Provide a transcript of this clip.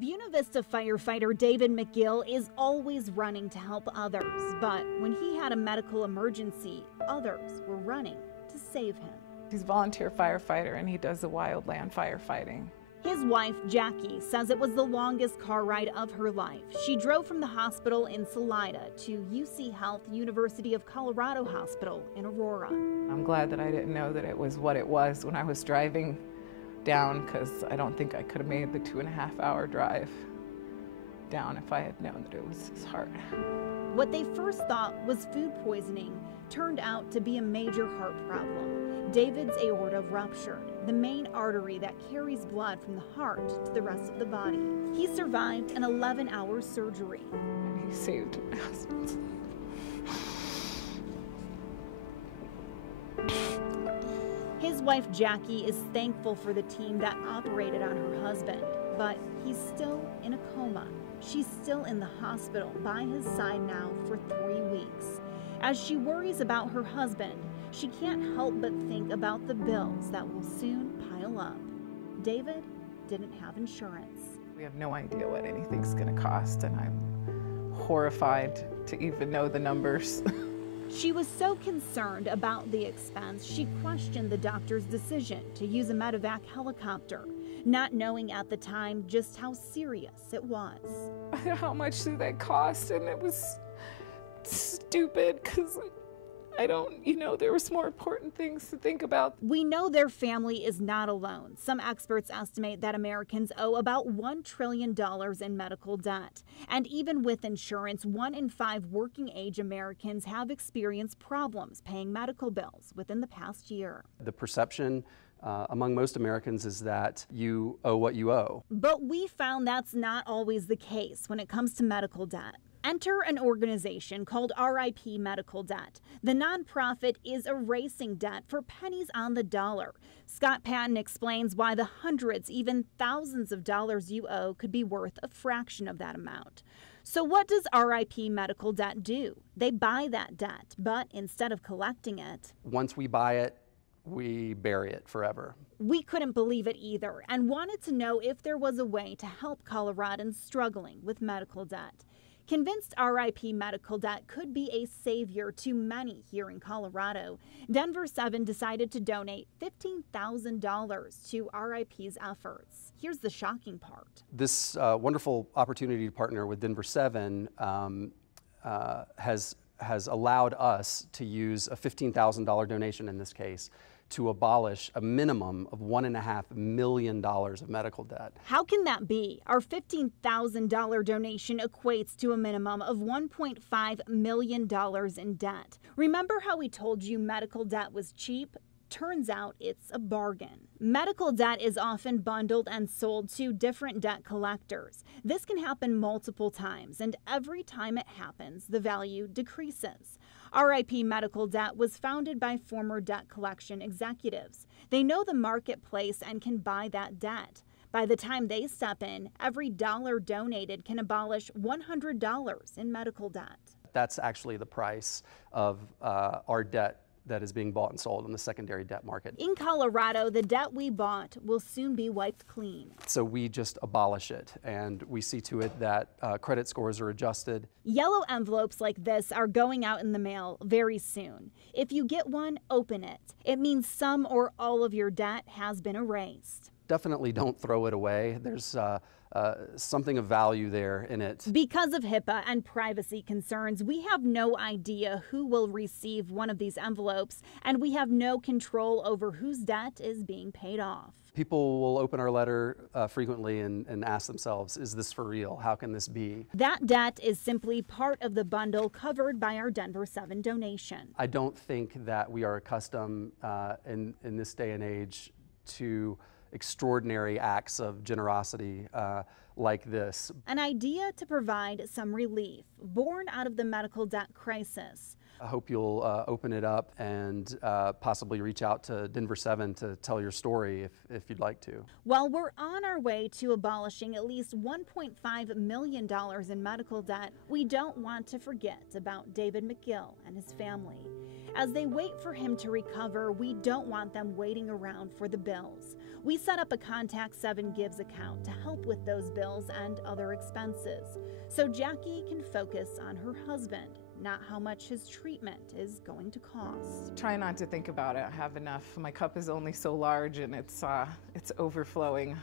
Buena Vista firefighter David McGill is always running to help others, but when he had a medical emergency, others were running to save him. He's a volunteer firefighter and he does the wildland firefighting. His wife, Jackie, says it was the longest car ride of her life. She drove from the hospital in Salida to UC Health University of Colorado Hospital in Aurora. I'm glad that I didn't know that it was what it was when I was driving down, because I don't think I could have made the 2.5-hour drive down if I had known that it was his heart. What they first thought was food poisoning turned out to be a major heart problem. David's aorta ruptured, the main artery that carries blood from the heart to the rest of the body. He survived an 11-hour surgery. And he saved my husband's life. His wife Jackie is thankful for the team that operated on her husband, but he's still in a coma. She's still in the hospital by his side now for 3 weeks. As she worries about her husband, she can't help but think about the bills that will soon pile up. David didn't have insurance. We have no idea what anything's going to cost, and I'm horrified to even know the numbers. She was so concerned about the expense, she questioned the doctor's decision to use a medevac helicopter, not knowing at the time just how serious it was. How much did that cost? And it was stupid because there was more important things to think about. We know their family is not alone. Some experts estimate that Americans owe about $1 trillion in medical debt. And even with insurance, 1 in 5 working-age Americans have experienced problems paying medical bills within the past year. The perception among most Americans is that you owe what you owe. But we found that's not always the case when it comes to medical debt. Enter an organization called RIP Medical Debt. The nonprofit is erasing debt for pennies on the dollar. Scott Patton explains why the hundreds, even thousands of dollars you owe could be worth a fraction of that amount. So what does RIP Medical Debt do? They buy that debt, but instead of collecting it, once we buy it, we bury it forever. We couldn't believe it either and wanted to know if there was a way to help Coloradans struggling with medical debt. Convinced RIP Medical Debt could be a savior to many here in Colorado, Denver7 decided to donate $15,000 to RIP's efforts. Here's the shocking part. This wonderful opportunity to partner with Denver7 has allowed us to use a $15,000 donation in this case to abolish a minimum of $1.5 million of medical debt. How can that be? Our $15,000 donation equates to a minimum of $1.5 million in debt. Remember how we told you medical debt was cheap? Turns out it's a bargain. Medical debt is often bundled and sold to different debt collectors. This can happen multiple times, and every time it happens, the value decreases. RIP Medical Debt was founded by former debt collection executives. They know the marketplace and can buy that debt. By the time they step in, every dollar donated can abolish $100 in medical debt. That's actually the price of our debt that is being bought and sold in the secondary debt market. In Colorado, the debt we bought will soon be wiped clean. So we just abolish it, and we see to it that credit scores are adjusted. Yellow envelopes like this are going out in the mail very soon. If you get one, open it. It means some or all of your debt has been erased. Definitely don't throw it away. There's something of value there in it. Because of HIPAA and privacy concerns, we have no idea who will receive one of these envelopes, and we have no control over whose debt is being paid off. People will open our letter frequently and ask themselves, is this for real? How can this be? That debt is simply part of the bundle covered by our Denver7 donation. I don't think that we are accustomed in this day and age to extraordinary acts of generosity like this. An idea to provide some relief, born out of the medical debt crisis. I hope you'll open it up and possibly reach out to Denver7 to tell your story if you'd like to. While we're on our way to abolishing at least $1.5 million in medical debt, we don't want to forget about David McGill and his family. As they wait for him to recover, we don't want them waiting around for the bills. We set up a Contact 7 Gives account to help with those bills and other expenses, so Jackie can focus on her husband, not how much his treatment is going to cost. Try not to think about it. I have enough. My cup is only so large and it's overflowing.